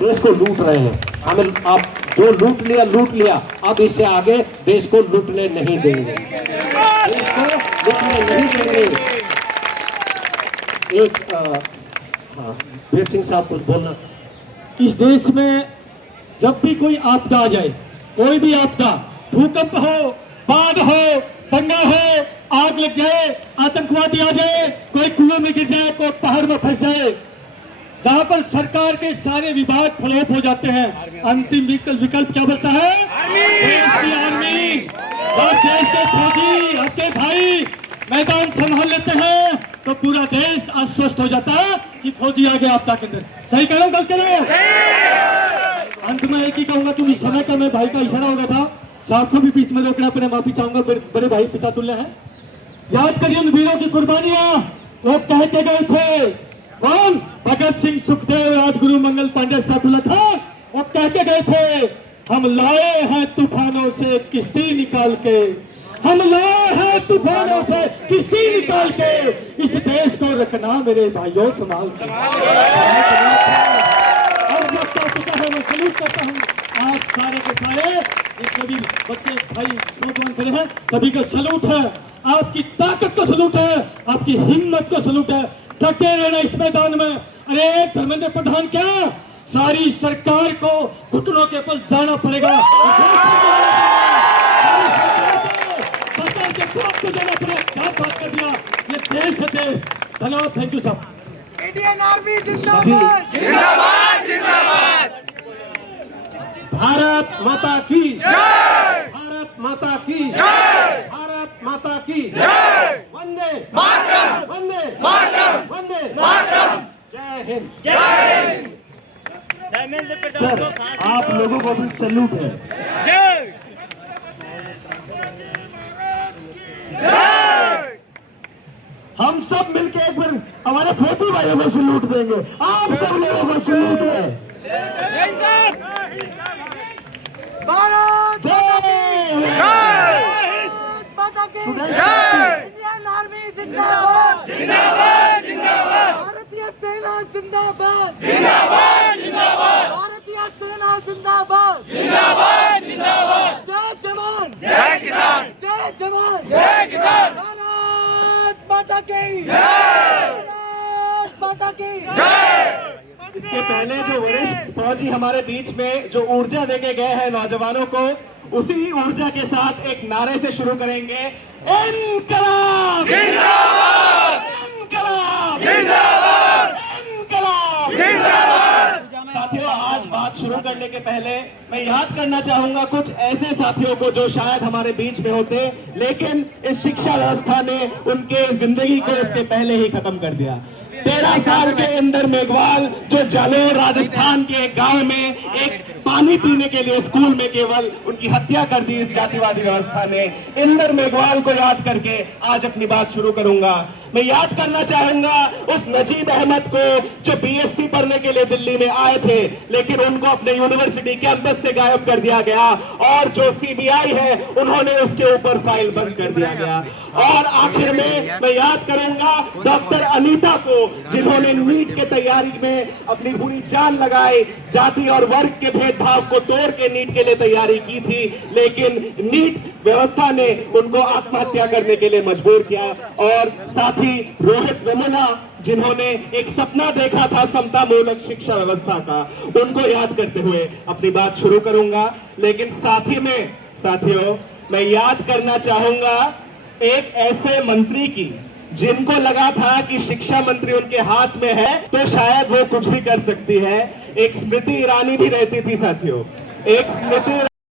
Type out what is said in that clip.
देश को लूट रहे हैं। हमें आप जो लूट लिया, अब इससे आगे देश को लूटने नहीं देंगे, देश को लूटने नहीं देंगे। एक वीर सिंह साहब कुछ बोलना। इस देश में जब भी कोई आपदा आ जाए, कोई भी आपदा, भूकंप हो, बाढ़ हो, दंगा हो, आग लग जाए, आतंकवादी आ जाए, कोई कुएं में गिर जाए, कोई पहाड़ में फंस जाए, जहां पर सरकार के सारे विभाग फ्लॉप हो जाते हैं, अंतिम विकल्प क्या बचता है? देश की आर्मी। और देश के फौजी, आपके भाई मैदान संभाल लेते हैं तो पूरा देश आश्वस्त हो जाता है कि फौजी आ गए आपदा के अंदर। सही कह रहा हूं, गलत कह रहा हूं? अंत में एक ही कहूंगा, क्योंकि समय का मैं भाई का इशारा हो गया था, साहब को भी बीच में रोकना पड़े, माफी चाहूंगा, बड़े भाई पिता तुल्य हैं। याद करिए उन वीरों की कुर्बानियां, वो कह के गए थे। कौन? भगत सिंह, सुखदेव, राजगुरु, मंगल पांडे, साकुला था। वो कह के गए थे, हम लाए हैं तूफानों से किश्ती निकाल के, हम लाए हैं तूफानों से किश्ती निकाल के, इस देश को रखना मेरे भाइयों संभाल के। और जब कह चुका है मैं सलूट करता हूँ आप सारे के सारे, सभी बच्चे भाई नौजवान खड़े हैं, सभी का सलूट है, आपकी ताकत को सलूट है, आपकी हिम्मत को सलूट है। डटे रहना इस मैदान में। अरे धर्मेंद्र प्रधान, क्या सारी सरकार को घुटनों के पल जाना पड़ेगा, जाना पड़ेगा। क्या बात कर दिया, ये देश है देश। धन्यवाद, थैंक यू साहब। इंडियन आर्मी जिंदाबाद, जिंदाबाद, जिंदाबाद। भारत माता की जय, भारत माता की जय, भारत माता की जय। वंदे मातरम, वंदे मातरम, वंदे मातरम। जय हिंद, जय हिंद। सर, आप लोगों को भी सैल्यूट है। जय जय। हम सब मिलके एक बार हमारे फौजी भाइयों को सैल्यूट देंगे। आप सब लोगों को सैल्यूट है। भारत माता की जय, इंडियन आर्मी जिंदाबाद, जिंदाबाद, जिंदाबाद। भारतीय सेना जिंदाबाद, जिंदाबाद, जिंदाबाद। भारतीय सेना जिंदाबाद, जिंदाबाद, जिंदाबाद। जय जवान, जय किसान, जय जवान, जय किसान। भारत माता की जय, भारत माता की जय। इसके पहले जो वरिष्ठ फौजी हमारे बीच में जो ऊर्जा देके गए हैं नौजवानों को, उसी ऊर्जा के साथ एक नारे से शुरू करेंगे। इनकलाब जिंदाबाद, इनकलाब जिंदाबाद, इनकलाब जिंदाबाद। साथियों, आज बात शुरू करने के पहले मैं याद करना चाहूंगा कुछ ऐसे साथियों को जो शायद हमारे बीच में होते, लेकिन इस शिक्षा व्यवस्था ने उनके जिंदगी को उसके पहले ही खत्म कर दिया। 13 साल के इंदर मेघवाल, जो जालोर राजस्थान के एक गांव में एक पानी पीने के लिए स्कूल में केवल उनकी हत्या कर दी इस जातिवादी व्यवस्था ने। इंदर मेघवाल को याद करके आज अपनी बात शुरू करूंगा। मैं याद करना चाहूंगा उस नजीब अहमद को जो बीएससी पढ़ने के लिए दिल्ली में आए थे, लेकिन उनको अपने यूनिवर्सिटी कैंपस से गायब कर दिया गया, और जो सीबीआई है उन्होंने उसके ऊपर फाइल बंद कर दिया गया। और आखिर में मैं याद करूंगा डॉक्टर अनीता को, जिन्होंने नीट के तैयारी में अपनी पूरी जान लगाई, जाति और वर्ग के भेदभाव को तोड़ के नीट के लिए तैयारी की थी, लेकिन नीट व्यवस्था ने उनको आत्महत्या करने के लिए मजबूर किया। और साथ ही रोहित वेमुला, जिन्होंने एक सपना देखा था समता मूलक शिक्षा व्यवस्था का, उनको याद करते हुए अपनी बात शुरू करूंगा। लेकिन साथ ही में साथियों, मैं याद करना चाहूंगा एक ऐसे मंत्री की जिनको लगा था कि शिक्षा मंत्री उनके हाथ में है तो शायद वो कुछ भी कर सकती है। एक स्मृति ईरानी भी रहती थी साथियों, एक स्मृति